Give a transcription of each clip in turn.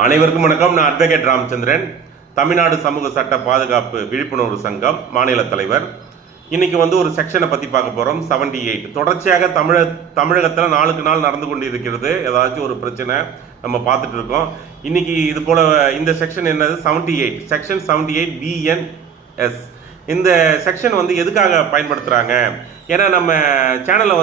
அனைவருக்கும் வணக்கம். நான் அட்வொகேட் ராமச்சந்திரன், தமிழ்நாடு சமூக சட்ட பாதுகாப்பு விழிப்புணர்வு சங்கம் மாநில தலைவர். இன்னைக்கு ஒரு செக்ஷனை பற்றி பார்க்க போகிறோம். 78 தொடர்ச்சியாக தமிழகத்தில் நாளுக்கு நாள் நடந்து கொண்டு இருக்கிறது. ஏதாச்சும் ஒரு பிரச்சனை நம்ம பார்த்துட்டு இருக்கோம். இன்னைக்கு இது போல இந்த செக்ஷன் என்னது? 78 செக்ஷன் 78 BNS. இந்த செக்ஷன் எதுக்காக பயன்படுத்துகிறாங்க? ஏன்னா நம்ம சேனலை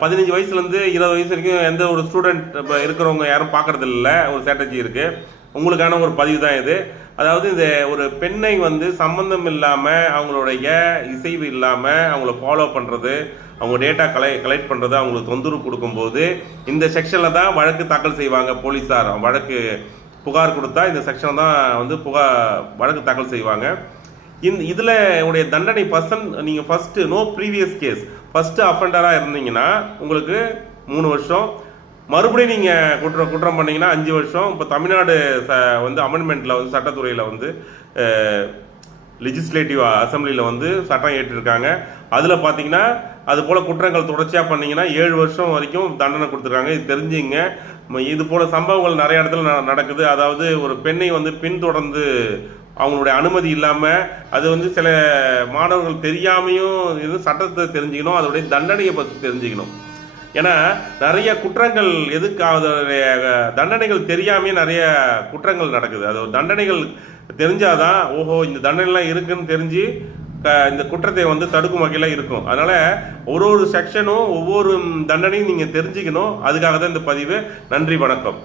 15 வயசுலேருந்து 20 வயசு வரைக்கும் எந்த ஒரு ஸ்டூடெண்ட் இருக்கிறவங்க யாரும் பார்க்கறது இல்லை. ஒரு ஸ்ட்ராட்டஜி இருக்குது, உங்களுக்கான ஒரு பதிவு தான் இது. அதாவது இந்த ஒரு பெண்ணை சம்பந்தம் இல்லாமல், அவங்களுடைய இசைவு இல்லாமல் அவங்கள ஃபாலோ பண்ணுறது, அவங்க டேட்டா கலெக்ட் பண்ணுறது, அவங்களுக்கு தொந்தரவு கொடுக்கும்போது இந்த செக்ஷனில் தான் வழக்கு தாக்கல் செய்வாங்க. போலீஸார் புகார் கொடுத்தா இந்த செக்ஷன் தான் வழக்கு தாக்கல் செய்வாங்க. இதில் உடைய தண்டனை நீங்கள் first no previous case first அஃபெண்டராக இருந்தீங்கன்னா உங்களுக்கு 3 வருஷம், மறுபடியும் நீங்கள் குற்றம் பண்ணீங்கன்னா 5 வருஷம். இப்போ தமிழ்நாடு அமெண்ட்மெண்ட்டில் சட்டத்துறையில் லெஜிஸ்லேட்டிவ் அசம்பிளியில் சட்டம் ஏற்றிருக்காங்க. அதில் பார்த்தீங்கன்னா அது போல் குற்றங்கள் தொடர்ச்சியாக பண்ணிங்கன்னா 7 வருஷம் வரைக்கும் தண்டனை கொடுத்துருக்காங்க. இது தெரிஞ்சுங்க. இது போல் சம்பவங்கள் நிறைய இடத்துல நடக்குது. அதாவது ஒரு பெண்ணை பின்தொடர்ந்து அவங்களுடைய அனுமதி இல்லாமல், அது சில மாணவர்கள் தெரியாமையும் இது சட்டத்தை தெரிஞ்சுக்கணும், அதோடைய தண்டனையை பற்றி தெரிஞ்சுக்கணும். ஏன்னா நிறைய குற்றங்கள் அதோடைய தண்டனைகள் தெரியாமையே நிறைய குற்றங்கள் நடக்குது. அது தண்டனைகள் தெரிஞ்சாதான் ஓஹோ இந்த தண்டனைலாம் இருக்குன்னு தெரிஞ்சு இந்த குற்றத்தை தடுக்கும் வகையில் இருக்கும். அதனால ஒரு செக்ஷனும் ஒவ்வொரு தண்டனையும் நீங்கள் தெரிஞ்சுக்கணும். அதுக்காக தான் இந்த பதிவு. நன்றி, வணக்கம்.